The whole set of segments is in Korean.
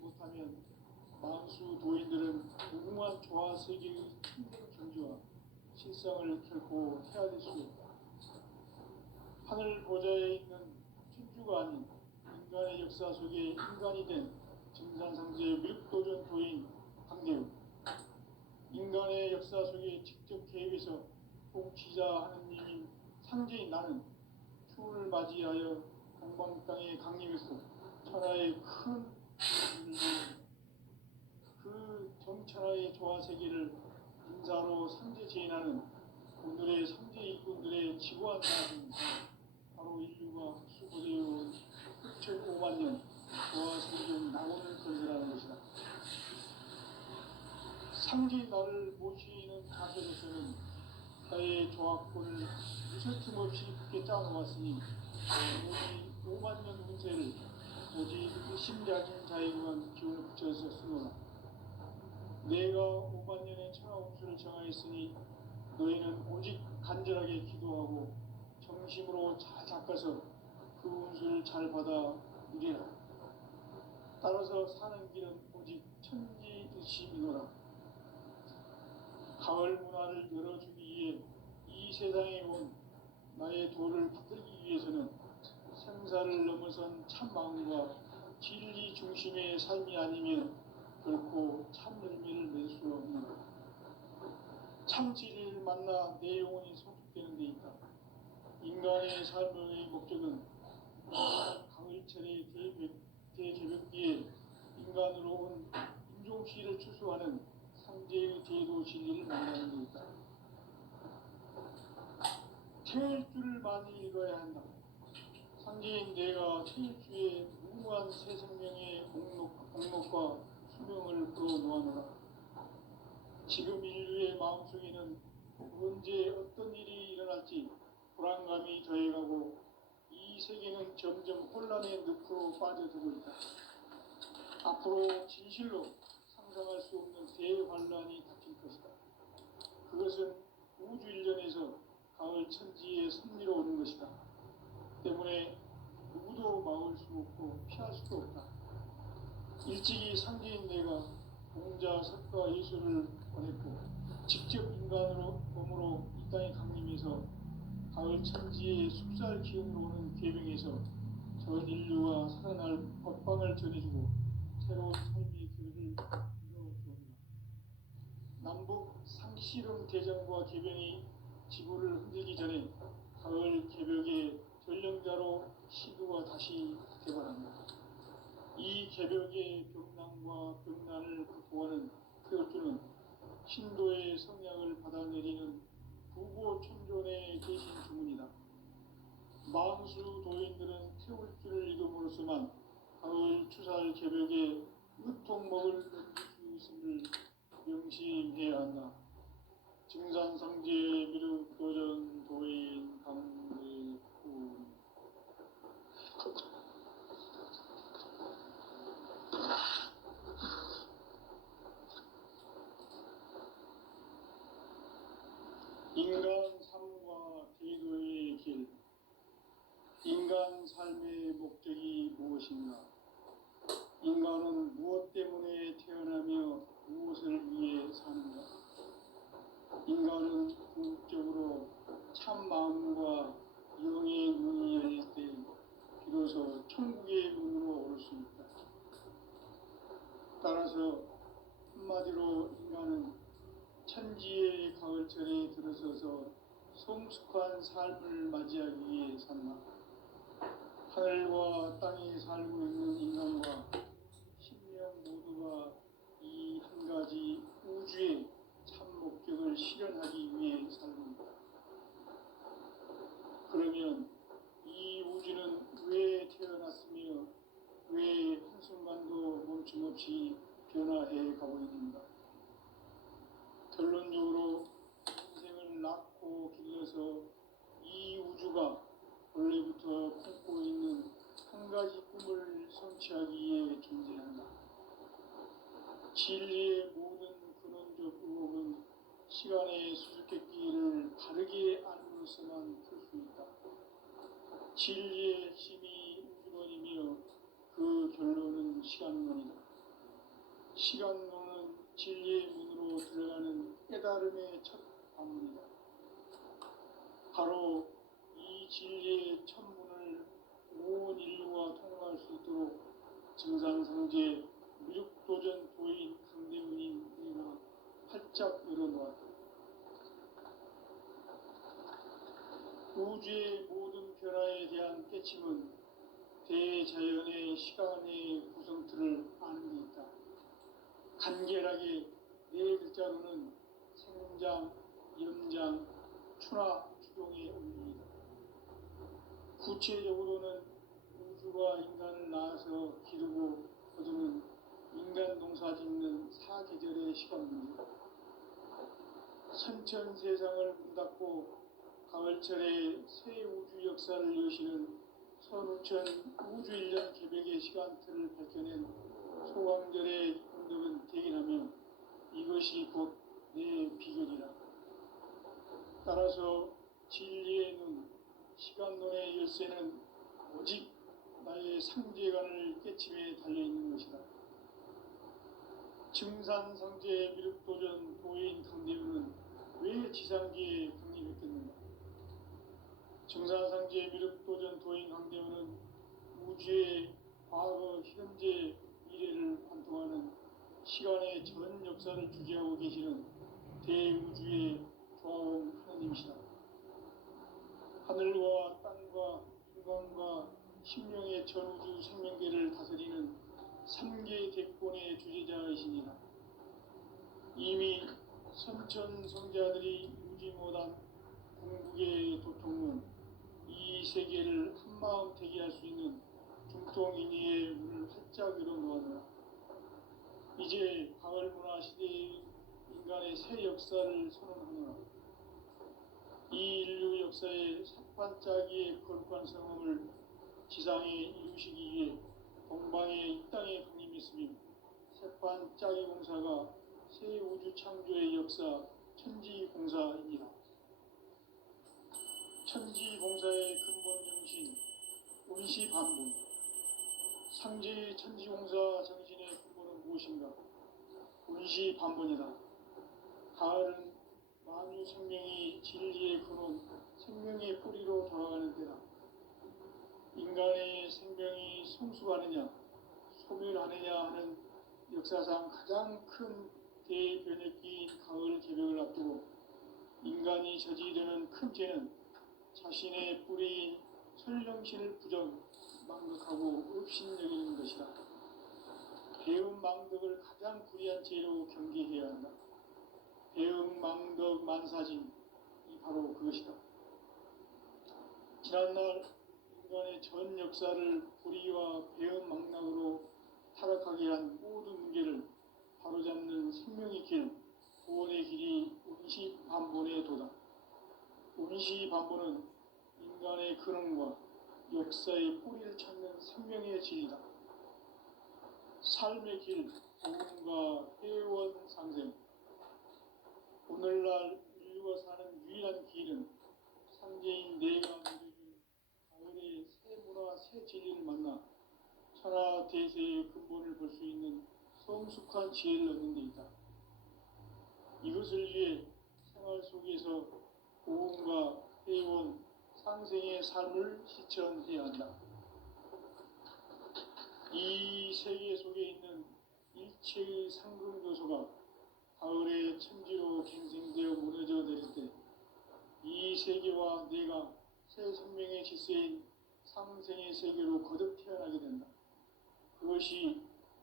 못하면 만수 도인들은 무궁한 조화 세계의 힘든 경지와 실상을 결코 헤아릴 수 없다. 하늘 보좌에 있는 천주가 아닌 인간의 역사 속에 인간이 된 증산상제의 미륵도전 도인 강대우, 인간의 역사 속에 직접 개입해서 통치자 하느님인 상제인 나는 추운을 맞이하여 동방 땅에 강림했고 천하의 큰 그 정천하의 조화 세계를 인사로 상제 제인하는 오늘의 상제 일꾼들의 지구한 사람은 바로 인류가 수고되어온 6,500만 년 조화 세계의 낙원을 건설하는 것이다. 상제 나를 모시는 자세로서는 나의 조합권을 무설틈 없이 굳게 짜놓았으니 오직 5만 년 운세를 오직 의심지 않은 자에게만 기운을 붙여서 쓰노라. 내가 5만 년의 천하 운수를 정하였으니 너희는 오직 간절하게 기도하고 정심으로 잘 닦아서 그 운수를 잘 받아 누리라. 따라서 사는 길은 오직 천지의심이노라. 가을 문화를 열어주기 위해 이 세상에 온 나의 도를 붙들기 위해서는 생사를 넘어선 참 마음과 진리 중심의 삶이 아니면 결코 참 열매를 맺을 수 없는다. 참 진리를 만나 내 영혼이 소축되는 데 있다. 인간의 삶의 목적은 가을철의 대개벽기에 인간으로 온 인종시를 추수하는 상제의 대도 진리를 만나는 데 있다. 태일주를 많이 읽어야 한다. 상제인 내가 태일주의 무궁한 새 생명의 목록과 수명을 풀어놓아노라. 지금 인류의 마음속에는 언제 어떤 일이 일어날지 불안감이 더해가고 이 세계는 점점 혼란의 늪으로 빠져들고 있다. 앞으로 진실로 상상할 수 없는 대환란이 닥칠 것이다. 그것은 우주 일전에서 가을 천지의 섭리로 오는 것이다. 때문에 누구도 막을 수 없고 피할 수도 없다. 일찍이 상제인 내가 공자, 석가, 예수를 보냈고 직접 인간으로 몸으로 이 땅에 강림해서 가을 천지의 숲살 기운으로 오는 계명에서 전 인류가 살아날 법방을 전해주고 새로운 삶의 길을 열어주옵니다. 남북 상씨름 대전과 개병이 지구를 흔들기 전에 가을 개벽의 전령자로 시도가 다시 개발합니다. 이 개벽의 병난과 병난을 극복하는 태울주는 신도의 성향을 받아내리는 부고천존의 대신 주문이다. 만수 도인들은 태울주를 읽음으로써만 가을 추살 개벽에 으통먹을 넘길 수 있음을 명심해야 한다. 증산상제 미륵도전 도인 강대구. 인간 삶과 제도의 길. 인간 삶의 목적이 무엇인가? 인간은 무엇 때문에 태어나며 무엇을 위해 사는가? 인간은 궁극적으로 참 마음과 영의 문이 열릴 때 비로소 천국의 문으로 오를 수 있다. 따라서 한마디로 인간은 천지의 가을철에 들어서서 성숙한 삶을 맞이하기 위해 산다. 하늘과 땅에 살고 있는 인간과 신명 모두가 이 한 가지 우주의 참 목적을 실현하기 위해 살고 있다. 그러면 이 우주는 왜 태어났으며 왜 한순간도 멈춤없이 변화해 가고 있는가? 결론적으로 인생을 낳고 길러서 이 우주가 원래부터 품고 있는 한 가지 꿈을 성취하기 위해 존재한다. 진리의 모든 근원적 의혹은 시간의 수수께끼를 바르게 알므로서만 풀 수 있다. 진리의 핵심이 우주론이며 그 결론은 시간론이다. 시간론은 진리의 문으로 들어가는 깨달음의 첫 관문이다. 바로 이 진리의 첫 문을 온 인류가 통과할 수 있도록 증산성제 무력도전 도인 강대문인 우리가 활짝 열어놓았다. 우주의 모든 변화에 대한 깨침은 대자연의 시간의 구성틀을 아는 데 있다. 간결하게 네 글자로는 생장, 연장, 추나 추동의 원리이다. 구체적으로는 우주가 인간을 낳아서 기르고 거두는 인간 농사 짓는 사계절의 시간입니다. 선천 세상을 문 닫고 가을철에 새 우주 역사를 여시는 선우천 우주 1년 개백의 시간틀을 밝혀낸 소광절의 운덕은 대기하며 이것이 곧 내 비결이라. 따라서 진리의 눈, 시간론의 열쇠는 오직 나의 상제관을 깨침에 달려있는 것이다. 증산상제 미륵도전 도인 강대우는 왜 지상기에 강림했겠는가? 증산상제 미륵도전 도인 강대우는 우주의 과거, 현재, 미래를 관통하는 시간의 전 역사를 주재하고 계시는 대우주의 조화원 하나님이시다. 하늘과 땅과 인간과 심령의 전우주 생명계를 다스리는 3개 대권의 주제자이시니라. 이미 선천성자들이 이루지 못한 궁극의 도통문, 이 세계를 한마음 대기할 수 있는 중통인의의 문을 활짝 열어놓았노라. 이제 가을문화 시대의 인간의 새 역사를 선언하노라. 이 인류 역사의 삿발짜기의 거룩한 성험을 지상에 이루시기 위해 동방의 이 땅에 강림했으며 새판짜기 공사가 새 우주 창조의 역사 천지공사입니다. 천지공사의 근본 정신 운시반본. 상제의 천지공사 정신의 근본은 무엇인가? 운시반본이다. 가을은 만유 생명이 진리의 근원, 생명의 뿌리로 돌아가는 때다. 인간의 생명이 성숙하느냐, 소멸하느냐 하는 역사상 가장 큰 대변혁기인 가을 개벽을 앞두고 인간이 저지르는 큰 죄는 자신의 뿌리인 설령신을 망각하고 업신여기는 것이다. 배움 망덕을 가장 불의한 죄로 경계해야 한다. 배움 망덕 만사진이 바로 그것이다. 지난날 인간의 전 역사를 불의와 배움 망락으로 타락하게 한 모든 문제를 바로잡는 생명의 길, 구원의 길이 운시반본의 도다. 운시반본은 인간의 근원과 역사의 뿌리를 찾는 생명의 진리다. 삶의 길, 도움과 회원 상생. 오늘날 인류가 사는 유일한 길은 상제인 내가 누려준 가을의 새 문화, 새 진리를 만나 천하 대세의 근본을 볼 수 있는 성숙한 지혜를 얻는 데 있다. 이것을 위해 생활 속에서 고음과 회원, 상생의 삶을 실천해야 한다. 이 세계 속에 있는 일체의 상승요소가 가을의 천지로 갱생되어 무너져 내릴 때 이 세계와 내가 새 생명의 질서인 상생의 세계로 거듭 태어나게 된다. 그것이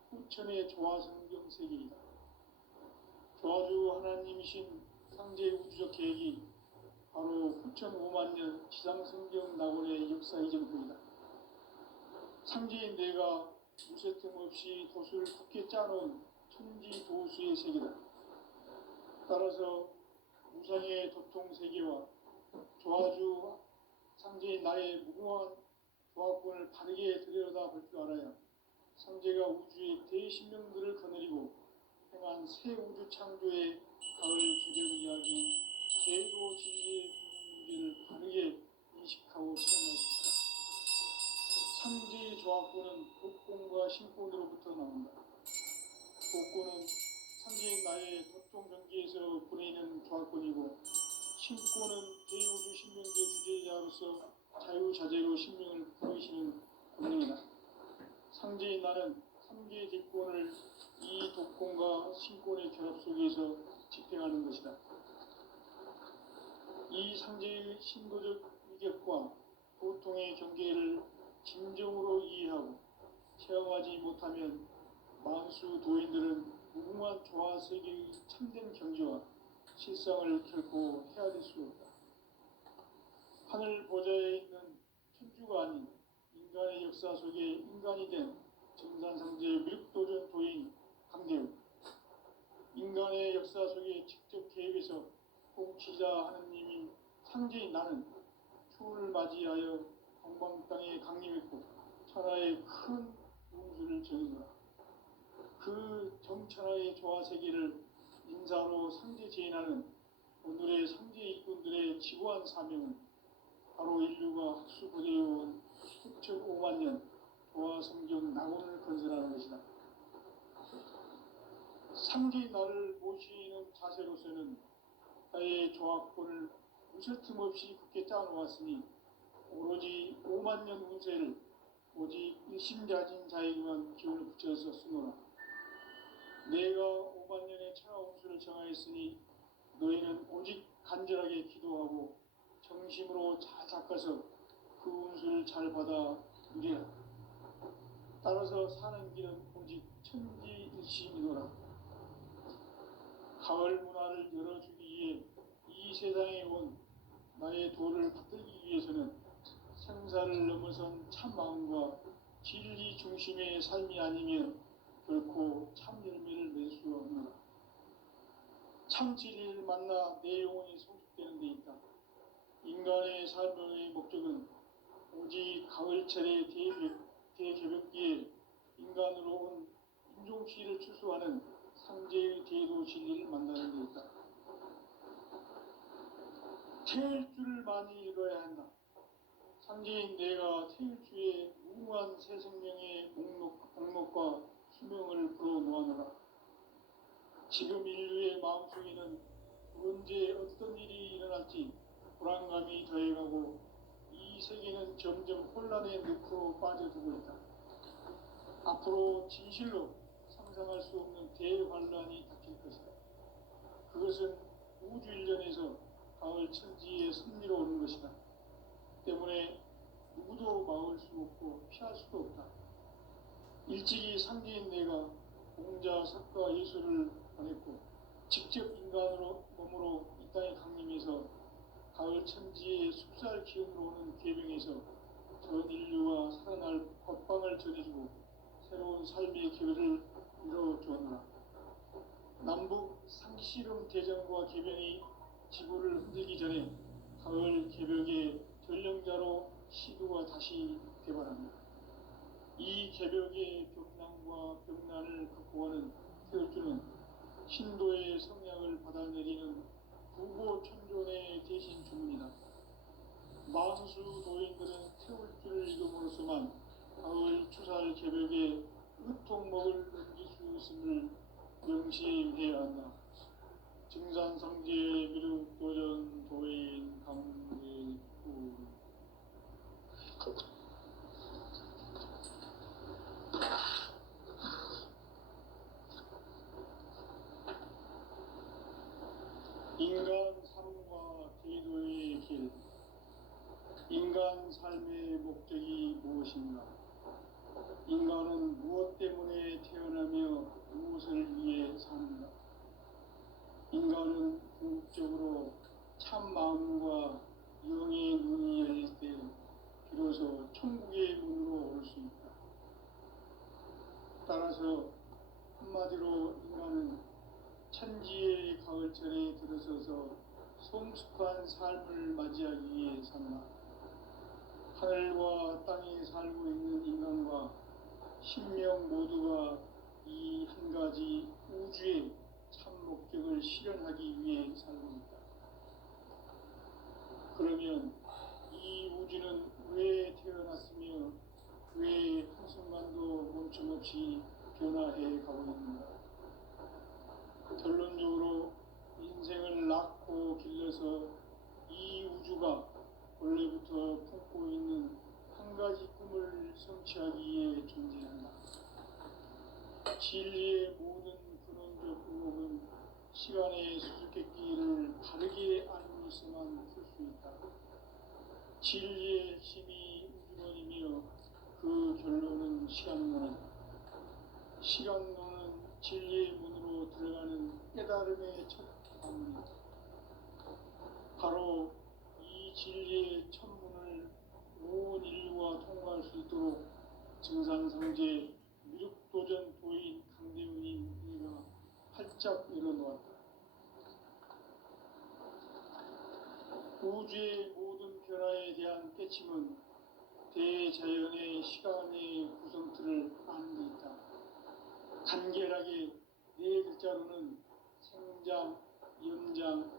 후천의 조화성경 세계이다. 조화주 하나님이신 상제 우주적 계획이 바로 후천 5만 년 지상성경 낙원의 역사 이전부이다. 상제인 내가 무쇠 틈 없이 도수를 굳게 짜놓은 천지 도수의 세계다. 따라서 무상의 도통 세계와 조화주 상제인 나의 무궁한 조화권을 바르게 들여다볼 줄 알아야 상제가 우주의 대신명들을 거느리고 행한 새 우주 창조의 가을 개벽 이야기, 제도 진리의 문제를 바르게 인식하고 체험할 수 있다. 상제의 조화권은 복공과 신권으로부터 나온다. 복권은 상대인 나의 도통 경기에서 보내는 조합권이고, 신권은 대우주 신명계 주제자로서 자유자재로 신명을 부르시는 권능이다. 상제인 나는 3개 대권을 이 독권과 신권의 결합 속에서 집행하는 것이다. 이 상제의 신도적 위격과 보통의 경계를 진정으로 이해하고 체험하지 못하면 만수 도인들은 무궁한 조화 세계의 참된 경지와 실상을 결코 헤아릴 수 없다. 하늘 보좌에 있는 천주가 아닌 인간의 역사 속에 인간이 된 정산상제 미륵도전 도인 강대우, 인간의 역사 속에 직접 개입해서 통치자 하느님인 상제인 나는 추운을 맞이하여 동방 땅에 강림했고 천하의 큰 운수를 정해노라. 그 정천하의 조화세계를 인사로 상제 제인하는 오늘의 상제 일꾼들의 지고한 사명은 바로 인류가 학수고대해온 수천 5만 년 조화성경 낙원을 건설하는 것이다. 상제인 나를 모시는 자세로서는 나의 조합권을 무설 틈 없이 굳게 짜놓았으니 오로지 5만 년 운세를 오직 일심자진 자에게만 기운을 붙여서 쓰노라. 내가 5만 년의 천하 운수를 정하였으니 너희는 오직 간절하게 기도하고 정심으로 잘 닦아서 그 운수를 잘 받아 누리라. 따라서 사는 길은 오직 천지일심이노라. 가을 문화를 열어주기 위해 이 세상에 온 나의 도를 붙들기 위해서는 생사를 넘어선 참 마음과 진리 중심의 삶이 아니면 결코 참 열매를 낼 수 없노라. 참 진리를 만나 내 영혼이 성숙되는 데 있다. 인간의 삶의 목적은 오직 가을철의 대개벽기에 인간으로 온 인종시를 추수하는 상제의 대도 진리를 만나는 데 있다. 태일주를 많이 읽어야 한다. 상제인 내가 태일주의 무궁한 새 생명의 목록과 수명을 불어놓아노라. 지금 인류의 마음속에는 언제 어떤 일이 일어날지 불안감이 더해가고 이 세계는 점점 혼란의 늪으로 빠져들고 있다. 앞으로 진실로 상상할 수 없는 대환란이 닥칠 것이다. 그것은 우주 일련에서 가을 천지의 섭리로 오는 것이다. 때문에 누구도 막을 수 없고 피할 수도 없다. 일찍이 상제인 내가 공자, 석가, 예수를 보냈고 직접 인간으로 몸으로 이 땅에 강림해서 가을 천지의 숲살 기운으로 오는 계명에서 전 인류가 살아날 법방을 전해주고 새로운 삶의 기회를 이뤄주었노라. 남북 상씨름 대전과 계명이 지구를 흔들기 전에 가을 개벽의 전령자로 시두가 다시 개발합니다. 이 개벽의 벽난과 벽난을 극복하는 태울주는 신도의 성량을 받아내리는 구고천존의 대신 주문이다. 만수 도인들은 태울주를 읽음으로써만 가을 추살 개벽에 으통목을 넘길 수 있음을 명심해야 한다. 증산성제 미륵도전 도인 강대구. 인간 삶과 제도의 길. 인간 삶의 목적이 무엇인가? 인간은 무엇 때문에 태어나며 무엇을 위해 사는가? 인간은 궁극적으로 참 마음과 영의 눈이 열릴 때 비로소 천국의 문으로 올 수 있다. 따라서 한마디로 인간은 천지의 가을철에 들어서서 성숙한 삶을 맞이하기 위해 산다. 하늘과 땅에 살고 있는 인간과 신명 모두가 이 한 가지 우주의 참 목적을 실현하기 위해 살고 있다. 그러면 이 우주는 왜 태어났으며 왜 한순간도 멈춤없이 변화해 가고 있는가? 결론적으로 인생을 낳고 길러서 이 우주가 원래부터 품고 있는 한 가지 꿈을 성취하기 위해 존재한다. 진리의 모든 근원적 의혹은 시간의 수수께끼를 바르게 알고서만 풀 수 있다. 진리의 핵심이 우주론이며 그 결론은 시간론이다. 시간론은 진리의 문으로 들어가는 깨달음의 첫 관문이다. 바로 이 진리의 첫 문을 온 인류가 통과할 수 있도록 증산성제 미륵도전 도인 강대훈이 활짝 열어놓았다. 우주의 모든 변화에 대한 깨침은 대자연의 시간의 구성틀을 아는 데 있다. 간결하게 네 글자로는 생장, 연장,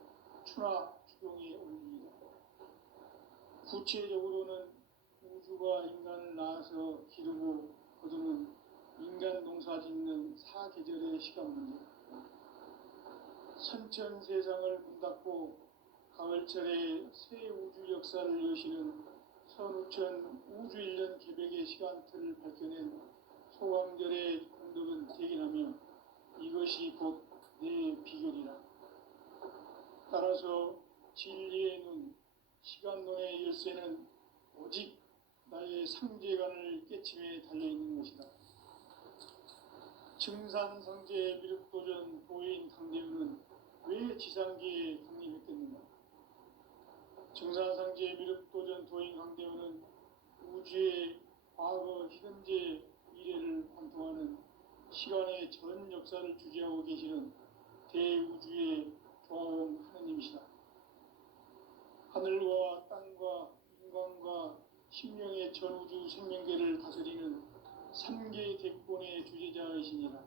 추나 추동의 원리이다. 구체적으로는 우주가 인간을 낳아서 기르고 거두는 인간 농사 짓는 사계절의 시간 문제, 선천 세상을 문 닫고 가을철에 새 우주 역사를 여시는 선우천 우주 1년 개백의 시간틀을 밝혀낸 소강절의 공덕은 대견하며 이것이 곧 내 비결이라. 따라서 진리의 눈, 시간론의 열쇠는 오직 나의 상제관을 깨침에 달려있는 것이다. 증산성제 미륵도전 도인 강대훈은 왜 지상계에 강림했겠는가? 증산성제 미륵도전 도인 강대훈은 우주의 과거, 현재, 미래를 관통하는 시간의 전 역사를 주재하고 계시는 대우주의 조화원 하느님이시다. 하늘과 땅과 인간과 심령의 전우주 생명계를 다스리는 3개 대권의 주제자이시니라.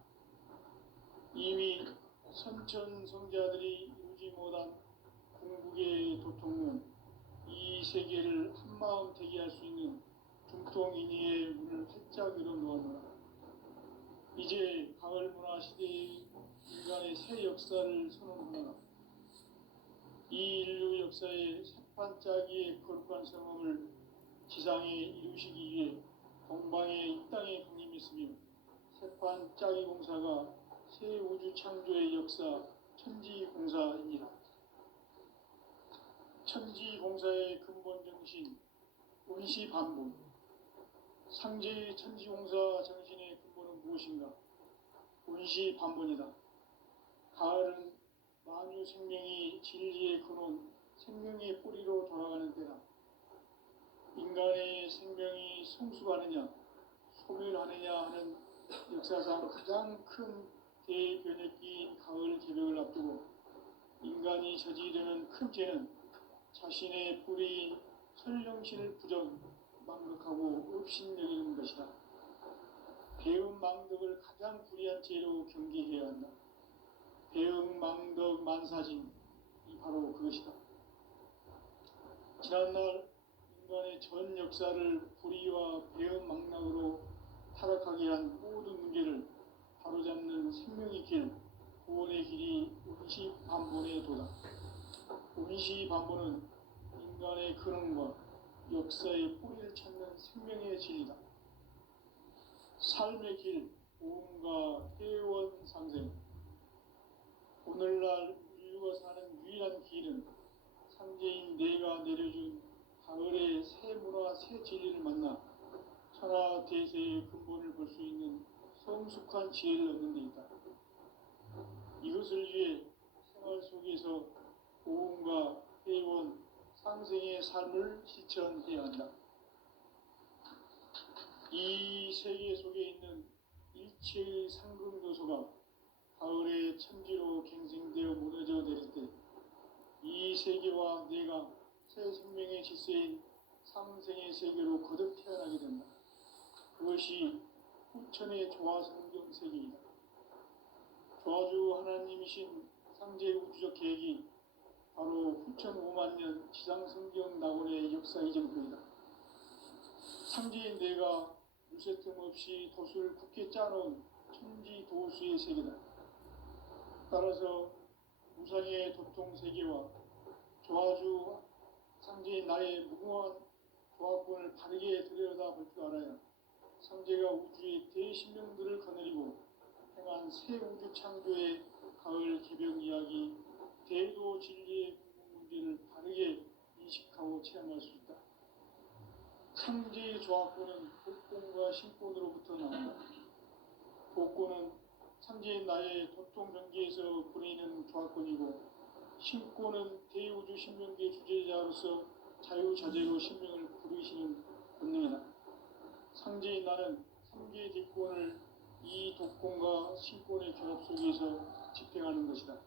이미 선천성자들이 이루지 못한 궁극의 도통은 이 세계를 한마음 되게 할 수 있는 중통인의의 문을 활짝 열어놓았노라. 이제 가을 문화 시대의 인간의 새 역사를 선언하노라. 이 인류 역사의 새판짜기의 거룩한 성험을 지상에 이루시기 위해 동방의 이 땅에 강림했으며 새판짜기 공사가 새 우주 창조의 역사 천지공사이니라. 천지공사의 근본 정신 원시반복. 상제의 천지공사 정신의 근본은 무엇인가? 원시반복이다. 가을은 만유 생명이 진리의 근원, 생명의 뿌리로 돌아가는 때다. 인간의 생명이 성숙하느냐, 소멸하느냐 하는 역사상 가장 큰 대변혁기인 가을 개벽을 앞두고 인간이 저지르는 큰 죄는 자신의 뿌리인 설령신을 부정, 망극하고 업신여기는 것이다. 배은망덕을 가장 불의한 죄로 경계해야 한다. 배은망덕 만사진이 바로 그것이다. 지난날 인간의 전 역사를 불의와 배은망락으로 타락하게 한 모든 문제를 바로잡는 생명의 길, 구원의 길이 원시반본의 도다. 원시반본은 인간의 근원과 역사의 뿌리를 찾는 생명의 진리다. 삶의 길, 보험과 회원 상생. 오늘날 인류가 사는 유일한 길은 상제인 내가 내려준 가을의 새 문화, 새 진리를 만나 천하 대세의 근본을 볼 수 있는 성숙한 지혜를 얻는 데 있다. 이것을 위해 생활 속에서 보험과 회원, 상생의 삶을 실천해야 한다. 이 세계 속에 있는 일체의 상승요소가 가을의 천지로 갱생되어 무너져 내릴 때 이 세계와 내가 새 생명의 질서인 상생의 세계로 거듭 태어나게 된다. 그것이 후천의 조화성경 세계이다. 조화주 하나님이신 상제 우주적 계획이 바로 후천 5만 년 지상성경 낙원의 역사 이정표이다. 상제인 내가 무쇠 틈 없이 돛을 굳게 짜놓은 천지 도수의 세계다. 따라서 우상의 도통 세계와 조화주 상제인 나의 무궁한 조합권을 바르게 들여다볼 줄 알아야 상제가 우주의 대신령들을 거느리고 행한 새 우주 창조의 가을 개벽 이야기, 대도 진리의 궁극 문제를 바르게 인식하고 체험할 수 있다. 상제의 조합권은 복권과 신권으로부터 나온다. 복권은 상제인 나의 도통 경계에서 보내는 조합권이고, 신권은 대우주 신명계 주제자로서 자유자재로 신명을 부르시는 본능이다. 상제인 나는 삼계의 뒷권을 이 독권과 신권의 결합 속에서 집행하는 것이다.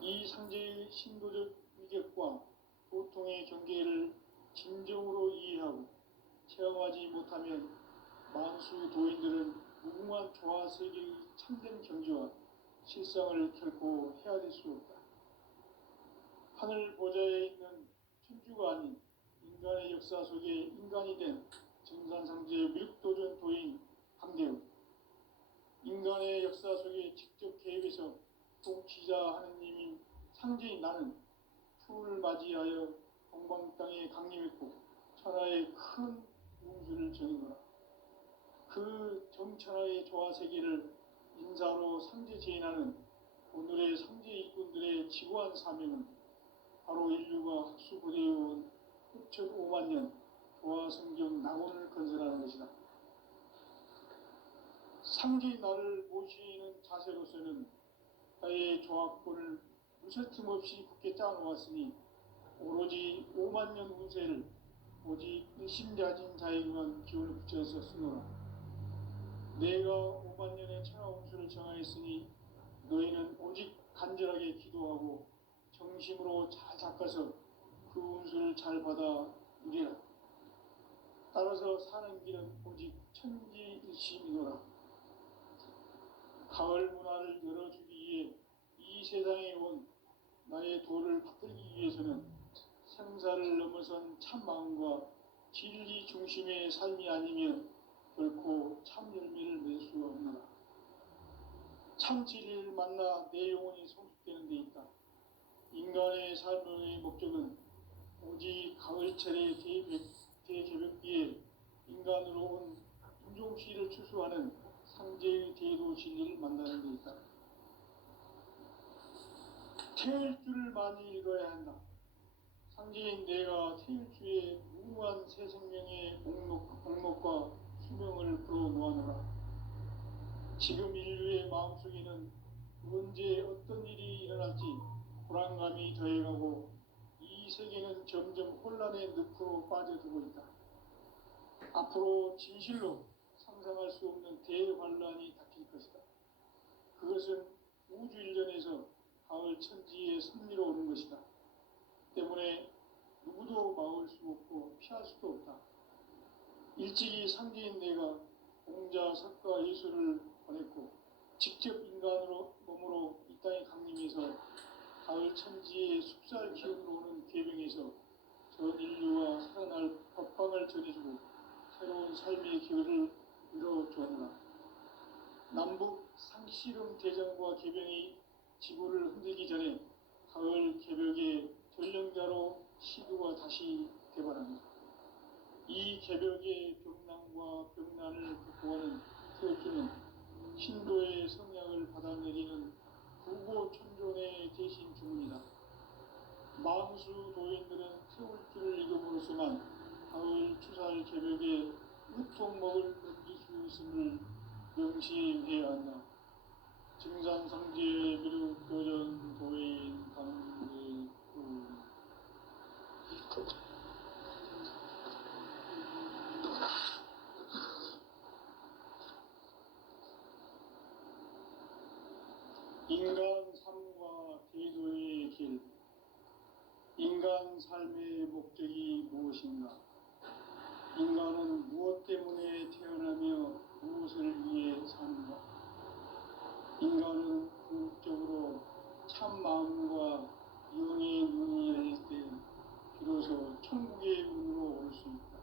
이 상제의 신도적 위격과 보통의 경계를 진정으로 이해하고 체험하지 못하면 만수 도인들은 무궁한 조화 세계의 참된 경지와 실상을 결코 헤아릴 수 없다. 하늘 보좌에 있는 천주가 아닌 인간의 역사 속에 인간이 된 증산상제의 밀도전 도인 강대우, 인간의 역사 속에 직접 개입해서 통치자 하느님인 상제인 나는 푸를 맞이하여 동방 땅에 강림했고 천하의 큰 운수를 정해노라. 그 정천하의 조화 세계를 인사로 상제 제인하는 오늘의 상제 일꾼들의 지구한 사명은 바로 인류가 학수고대해온 6,500만 년 조화 성경 낙원을 건설하는 것이다. 상제인 나를 모시는 자세로서는 나의 조합권을 무설틈 없이 굳게 짜놓았으니 오로지 5만 년 운세를 오직 일심자진 자에게만 기운을 붙여서 쓰노라. 내가 5만 년의 천하 운수를 정하였으니 너희는 오직 간절하게 기도하고 정심으로 잘 닦아서 그 운수를 잘 받아 누리라. 따라서 사는 길은 오직 천지일심이노라. 가을 문화를 열어주기 위해 이 세상에 온 나의 도를 붙들기 위해서는 생사를 넘어선 참 마음과 진리 중심의 삶이 아니면 결코 참 열매를 맺을 수 없노라. 참 진리를 만나 내 영혼이 성숙되는 데 있다. 인간의 삶의 목적은 오직 가을철의 대개벽기에 인간으로 온 인종시를 추수하는 상제의 대도 진리를 만나는 데 있다. 태일주를 많이 읽어야 한다. 상제인 내가 태일주의 무궁한 새 생명의 목록과 수명을 풀어놓아노라. 지금 인류의 마음속에는 언제 어떤 일이 일어날지 불안감이 더해가고 이 세계는 점점 혼란의 늪으로 빠져들고 있다. 앞으로 진실로 상상할 수 없는 대환란이 닥칠 것이다. 그것은 우주 일전에서 가을 천지의 섭리로 오는 것이다. 때문에 누구도 막을 수 없고 피할 수도 없다. 일찍이 상제인 내가 공자, 석가, 예수를 보냈고 직접 인간으로 몸으로 이 땅에 강림해서 가을 천지의 숲살 기운으로 오는 계명에서 전 인류와 살아날 법방을 전해주고 새로운 삶의 기회를 이뤄주었노라. 남북 상씨름 대전과 개병이 지구를 흔들기 전에 가을 개벽의 전령자로 시두가 다시 개발합니다. 이 개벽의 병난과 병난을 극복하는 태울주는 신도의 성약을 받아내리는 구고천존의 대신 주문이다. 망수 도인들은 태울주를 읽음으로써만 가을 추살 개벽의 으통먹을 넘길 수 있음을 명심해야 한다. 증산상제의 미륵 교전 도인 강제구 인간 삶과 대도의 길. 인간 삶의 목적이 무엇인가? 인간은 무엇 때문에 태어나며 무엇을 위해 사는가? 인간은 궁극적으로 참 마음과 영의 눈이 열릴 때 비로소 천국의 문으로 올 수 있다.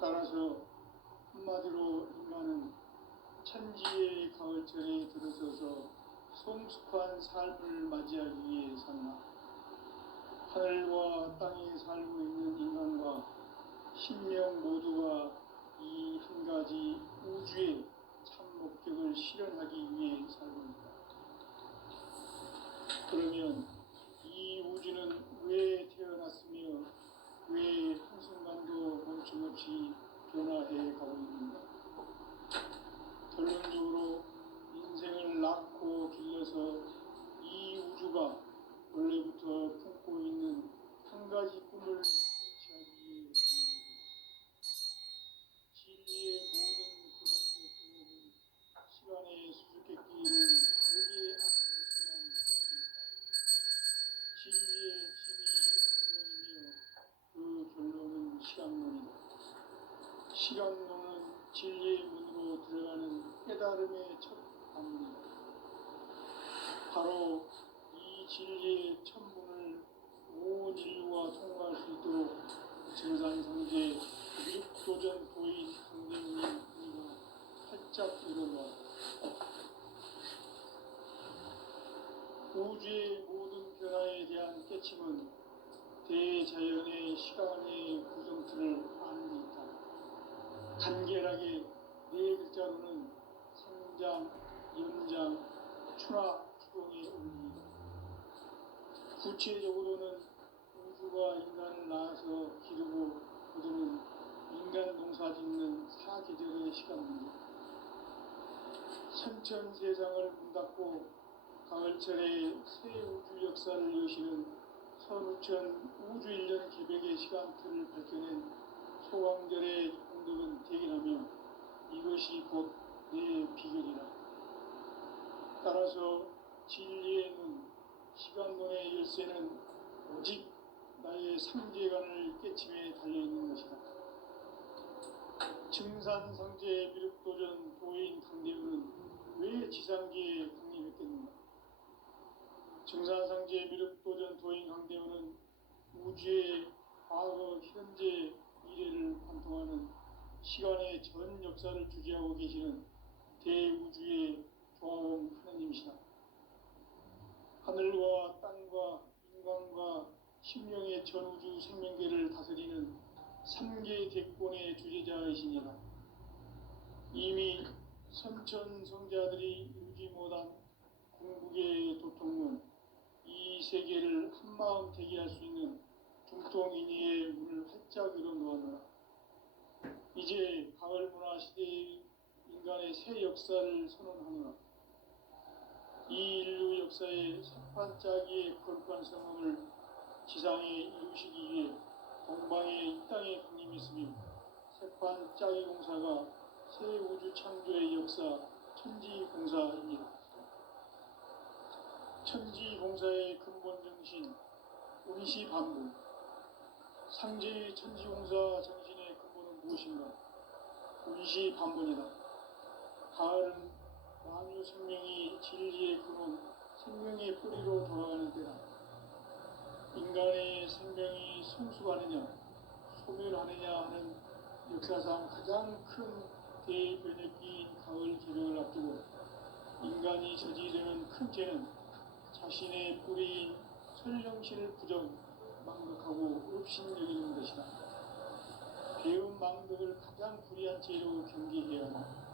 따라서 한마디로 인간은 천지의 가을철에 들어서서 성숙한 삶을 맞이하기 위해 산다. 하늘과 땅에 살고 있는 인간과 신명 모두가 이 한 가지 우주의 참 목적을 실현하기 위해 살고 있다. 그러면 이 우주는 왜 태어났으며 왜 한순간도 멈춤없이 변화해 가고 있는가? 결론적으로 인생을 낳고 길러서 이 우주가 원래부터 품고 있는 한 가지 꿈을 성취하기 위해 진리의 모든 근원적 궁극은 시간의 수수께끼를 다르게 안수만 있었습니다. 진리의 힘이 근원이며 그 결론은 시간론이다. 시간론은 진리의 문으로 들어가는 깨달음의 첫 방문이다. 바로 이 진리의 천문을 온 인류가 통과할 수 있도록 증산성제 미륵도전 도인 강대훈이 활짝 열어놓았다. 우주의 모든 변화에 대한 깨침은 대자연의 시간의 구성틀을 아는 데 있다. 간결하게 네 글자로는 생장, 연장, 추락, 추동의 원리이다. 구체적으로는 우주가 인간을 낳아서 기르고 거두는 인간 농사 짓는 사계절의 시간입니다. 선천 세상을 문 닫고 가을철에 새 우주 역사를 여시는 선우천 우주일년 개백의 시간틀을 밝혀낸 소강절의 공덕은 대견하며 이것이 곧 내 비결이라. 따라서 진리의 눈, 시간론의 열쇠는 오직 나의 상제관을 깨침에 달려있는 것이다. 증산상제 미륵도전 도인 강대훈은 왜 지상계에 강림했겠는가? 증산상제 미륵도전 도인 강대훈은 우주의 과거, 현재, 미래를 관통하는 시간의 전 역사를 주재하고 계시는 대우주의 조화원 하느님이시다. 하늘과 땅과 인간과 신명의 전우주 생명계를 다스리는 3계 대권의 주재자이시니라. 이미 선천성자들이 이루지 못한 궁극의 도통문, 이 세계를 한마음 대기할 수 있는 중통인의의 문을 활짝 열어놓았노라. 이제 가을 문화 시대의 인간의 새 역사를 선언하노라. 이 인류 역사의 새판짜기의 거룩한 성함을 지상에 이루시기 위해 동방의 이 땅에 강림했으며 새판짜기 공사가 새 우주 창조의 역사 천지공사입니다. 천지공사의 근본 정신 운시반복. 상제의 천지공사 정신의 근본은 무엇인가? 운시반복이다. 가을은 만유 생명이 진리의 근원, 생명의 뿌리로 돌아가는 때다. 인간의 생명이 성숙하느냐, 소멸하느냐 하는 역사상 가장 큰 대변혁기인 가을 개벽을 앞두고 인간이 저지르는 큰 죄는 자신의 뿌리인 설령신을 부정, 망극하고 업신여기는 것이다. 배움 망덕을 가장 불의한 죄로 경계해야 한다.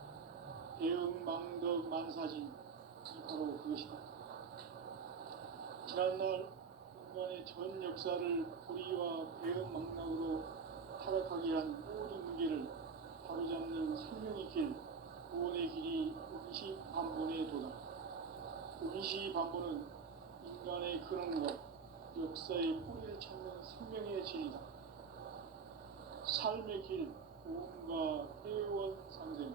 배움 망덕 만사진, 이 바로 그것이다. 지난날 인간의 전 역사를 불의와 배움 망락으로 타락하게 한 모든 문제를 바로잡는 생명의 길, 구원의 길이 운시반본에 도다. 운시반본은 인간의 근원과 역사의 뿌리를 찾는 생명의 진리다. 삶의 길, 구원과 회원 상생.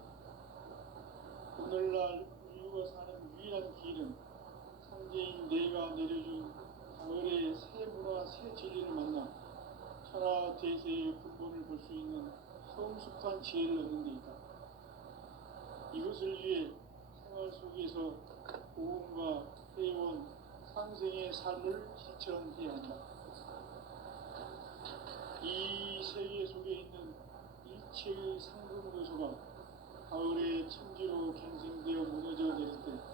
오늘날 인류가 사는 유일한 길은 상제인 내가 내려준 가을의 새 문화, 새 진리를 만나 천하 대세의 근본을 볼 수 있는 성숙한 지혜를 얻는 데 있다. 이것을 위해 생활 속에서 고음과 회원, 상생의 삶을 실천해야 한다. 이 세계 속에 있는 일체의 상금 요소가 가을의 천지로 갱생되어 무너져 내릴 때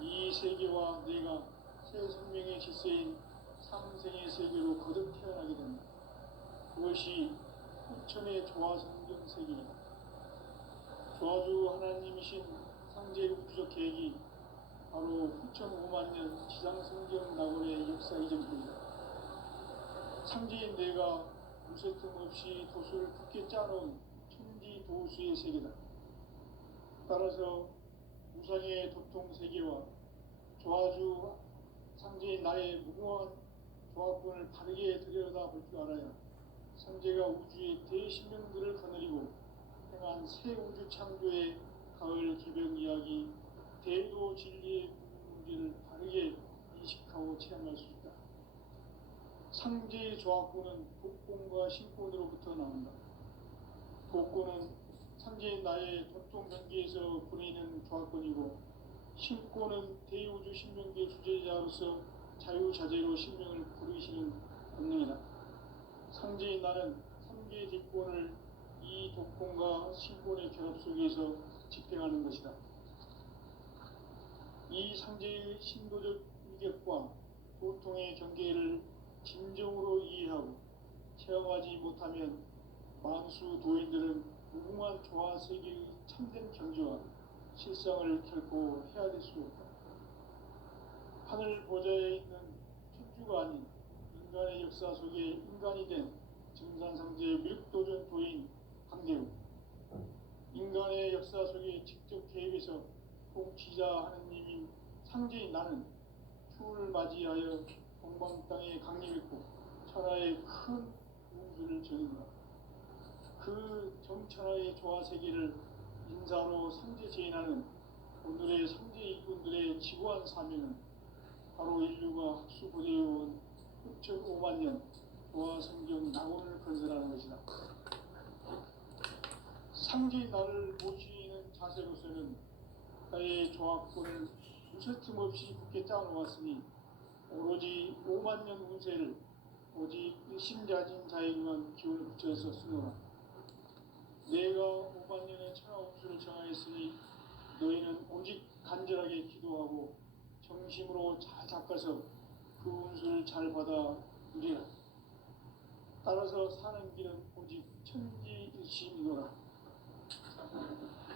이 세계와 내가 새 생명의 질서인 상생의 세계로 거듭 태어나게 된다. 그것이 후천의 조화성경 세계이다. 조화주 하나님이신 상제 우주적 계획이 바로 후천 5만 년 지상성경 낙원의 역사 이전뿐이다. 상제인 내가 무쇠 틈 없이 도수를 굳게 짜놓은 천지 도수의 세계다. 따라서 우상의 도통 세계와 조화주 상제인 나의 무궁한 조합권을 바르게 들여다볼 줄 알아야 상제가 우주의 대신명들을 거느리고 행한 새 우주 창조의 가을 개벽 이야기, 대도 진리의 문제를 바르게 인식하고 체험할 수 있다. 상제의 조합권은 복권과 신권으로부터 나온다. 복권은 상제인 나의 도통 경계에서 보내는 조합권이고, 신권은 대우주 신명계 주제자로서 자유자재로 신명을 부르시는 본능이다. 상제인 나는 3개의 뒷권을 이 독권과 신권의 결합 속에서 집행하는 것이다. 이 상제의 신도적 위격과 고통의 경계를 진정으로 이해하고 체험하지 못하면 만수 도인들은 무궁한 조화 세계의 참된 경지와 실상을 결코 헤아릴 수 없다. 하늘 보좌에 있는 천주가 아닌 인간의 역사 속에 인간이 된 증산상제의 밀도전 도인 강대우, 인간의 역사 속에 직접 개입해서 통치자 하느님인 상제인 나는 추후를 맞이하여 동방 땅에 강림했고 천하의 큰 우주를 전인다. 그 정천하의 조화 세계를 인사로 상제 제인하는 오늘의 상제 일꾼들의 지구한 사명은 바로 인류가 학수고대해온 6,5만 년 조화 성경 낙원을 건설하는 것이다. 상제인 나를 모시는 자세로서는 나의 조합권을 무쇠 틈 없이 굳게 짜놓았으니 오로지 5만 년 운세를 오직 일심자진 자에게만 기운을 붙여서 쓰노라. 내가 5만 년의 천하 운수를 정하였으니 너희는 오직 간절하게 기도하고 정심으로 잘 닦아서 그 운수를 잘 받아 누리라. 따라서 사는 길은 오직 천지일심이노라.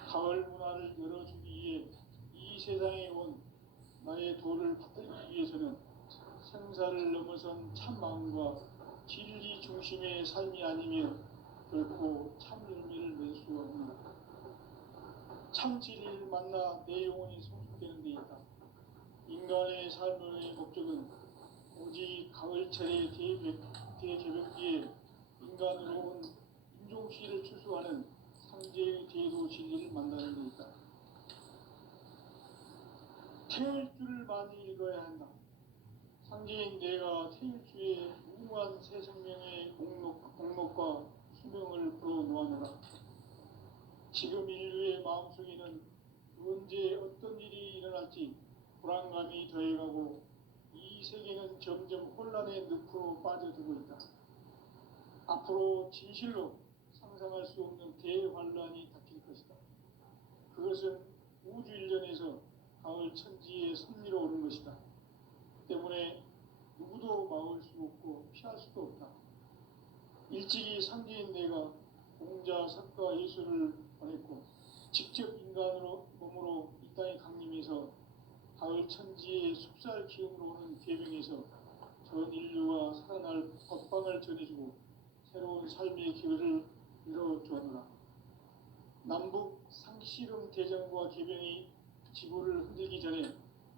가을 문화를 열어주기 위해 이 세상에 온 나의 도를 받들기 위해서는 생사를 넘어선 참 마음과 진리 중심의 삶이 아니면 결코 참 열매를 낼 수 없느라. 참 진리를 만나 내 영혼이 성숙되는 데 있다. 인간의 삶의 목적은 오직 가을철의 대개벽기에 인간으로 온 인종시를 추수하는 상제의 대도 진리를 만나는 데 있다. 태일주를 많이 읽어야 한다. 상제인 내가 태일주의 무궁한 새 생명의 목록과 수명을 풀어놓아노라. 지금 인류의 마음속에는 언제 어떤 일이 일어날지 불안감이 더해가고 이 세계는 점점 혼란의 늪으로 빠져들고 있다. 앞으로 진실로 상상할 수 없는 대환란이 닥칠 것이다. 그것은 우주 일전에서 가을 천지에 섭리로 오는 것이다. 때문에 누구도 막을 수 없고 피할 수도 없다. 일찍이 상제인 내가 공자, 석가, 예수를 보냈고 직접 인간으로 몸으로 이 땅에 강림해서 가을 천지의 숲살 기운으로 오는 계명에서 전 인류가 살아날 법방을 전해주고 새로운 삶의 기회를 이뤄주었노라. 남북 상씨름 대전과 개병이 지구를 흔들기 전에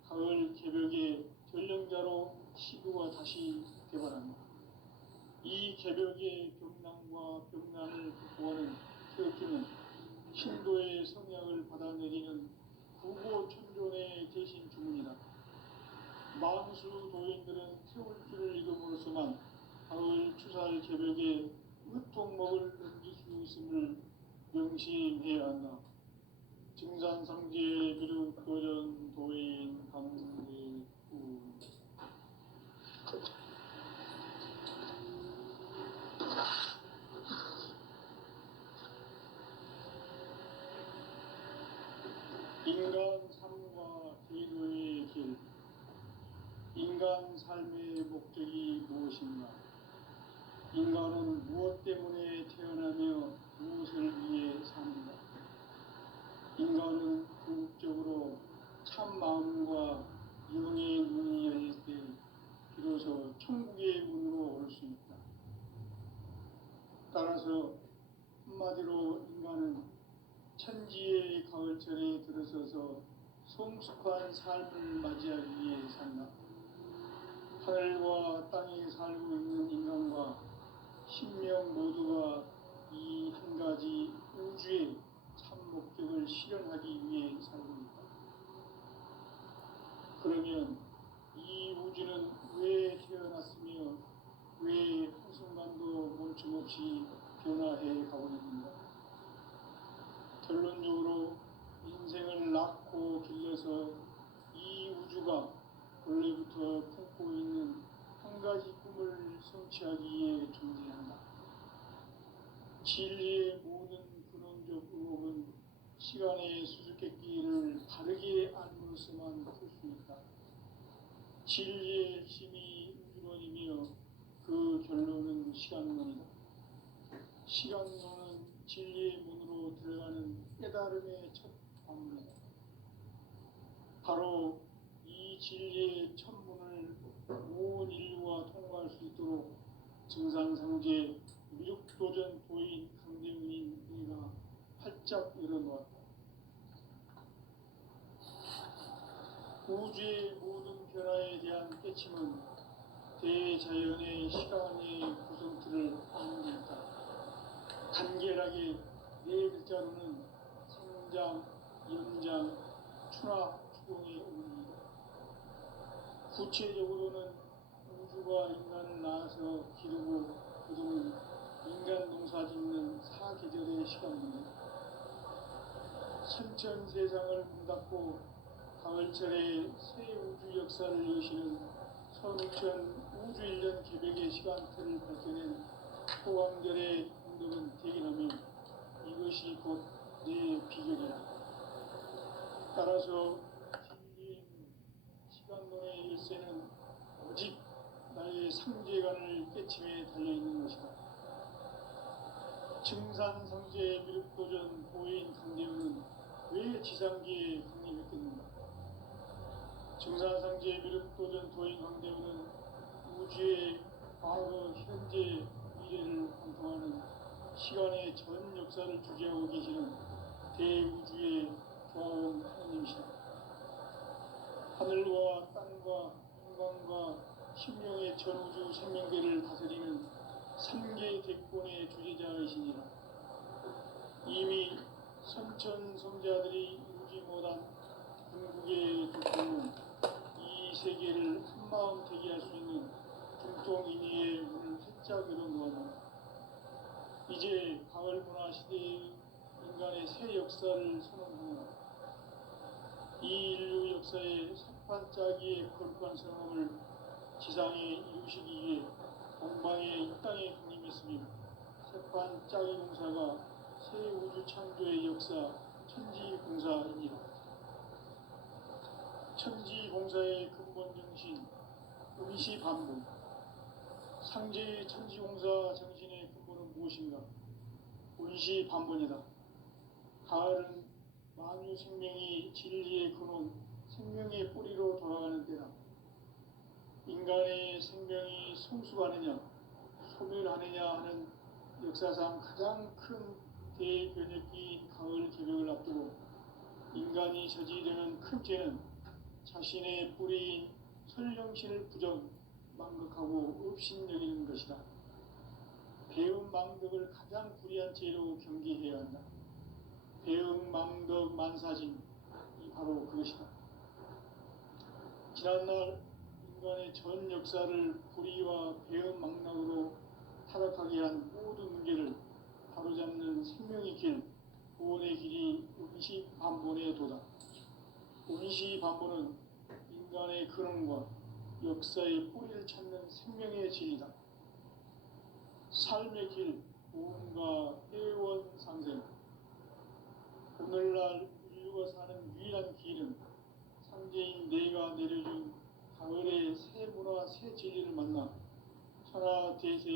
가을 개벽의 전령자로 시구가 다시 개발한다. 이 개벽의 병난과 병난을 극복하는 태극기는 신도의 성약을 받아내리는 구고천존의 대신 주문이다. 만수 도인들은 태울 줄을 읽음으로써만 가을 추살 개벽에 으통먹을 넘길 수 있음을 명심해야 한다. 증산상제 미륵도전 도인 강대우. 인간 삶과 계도의 길, 인간 삶의 목적이 무엇인가? 인간은 무엇 때문에 태어나며 무엇을 위해 사는가? 인간은 궁극적으로 참 마음과 영의 눈이 열릴 때 비로소 천국의 문으로 올 수 있다. 따라서 한마디로 인간은 천지의 가을철에 들어서서 성숙한 삶을 맞이하기 위해 산다. 하늘과 땅에 살고 있는 인간과 신명 모두가 이 한 가지 우주의 참 목적을 실현하기 위해 살고 있다. 그러면 이 우주는 왜 태어났으며 왜 한순간도 멈춤없이 변화해 가고 있는가? 결론적으로 인생을 낳고 길러서 이 우주가 원래부터 품고 있는 한 가지 꿈을 성취하기 위해 존재한다. 진리의 모든 근원적 의혹은 시간의 수수께끼를 바르게 알므로서만 풀 수 있다. 진리의 핵심이 우주론이며 그 결론은 시간론이다. 시간론은 진리의 문으로 들어가는 깨달음의 첫 방문이다. 바로 이 진리의 첫 문을 온 인류가 통과할 수 있도록 증상상제 미륵도전 도인 강대문인 내가 활짝 열어놓았다. 우주의 모든 변화에 대한 깨침은 대자연의 시간의 구성틀을 아는 데 있다. 간결하게 네 글자로는 생장, 연장, 추락, 추동의 의미이다. 구체적으로는 우주가 인간을 낳아서 기르고 거두는 인간 농사 짓는 사계절의 시간입니다. 선천 세상을 문닫고 가을철에 새 우주 역사를 여시는 선우천 우주일년 개백의 시간틀을 밝혀낸 호광절의 공덕은 대견하며 이것이 곧 내 비결이라. 따라서 진리의 시간론의 열쇠는 오직 나의 상제관을 깨침에 달려있는 것이다. 증산상제 미륵도전 보인 강대우는 왜 지상계에 강림했겠는가? 증산상제 미륵도전 도인 강대우는 우주의 과거, 현재, 미래를 관통하는 시간의 전 역사를 주재하고 계시는 대우주의 조화원 하나님이시다. 하늘과 땅과 인간과 심령의 전우주 생명계를 다스리는 삼계 대권의 주제자이시니라. 이미 선천성자들이 이루지 못한 궁극의 두통은 이 세계를 한마음 되게 할 수 있는 중통인의의 문을 활짝 열어놓았다. 이제 가을 문화 시대의 인간의 새 역사를 선언하는 이 인류 역사의 석판짜기의 거룩한 성험을 지상에 이루시기 위해 동방의 이 땅에 강림했으며 석판짜기 공사가 새 우주 창조의 역사 천지공사입니다. 천지공사의 근본 정신 의시반복. 상제의 천지공사 정신의 근본은 무엇인가? 의시반복이다. 가을은 만유 생명이 진리의 근원, 생명의 뿌리로 돌아가는 때다. 인간의 생명이 성숙하느냐, 소멸하느냐 하는 역사상 가장 큰 대변혁기인 가을 개벽을 앞두고 인간이 저지르는 큰 죄는 자신의 뿌리인 설령신을 부정, 망극하고 업신여기는 것이다. 배움 망덕을 가장 불의한 죄로 경계해야 한다. 배움 망덕 만사진이 바로 그것이다. 지난날 인간의 전 역사를 불의와 배움 망락으로 타락하게 한 모든 문제를 바로잡는 생명의 길, 구원의 길이 의시반본의 도다. 의시반본은 인간의 근원과 역사의 뿌리를 찾는 생명의 진리다. 삶의 길, 구원과 회원상생. 오늘날 인류 이루어 사는 유일한 길은 상제인 내가 내려준 가을의 새 문화 새 진리를 만나 천하 대세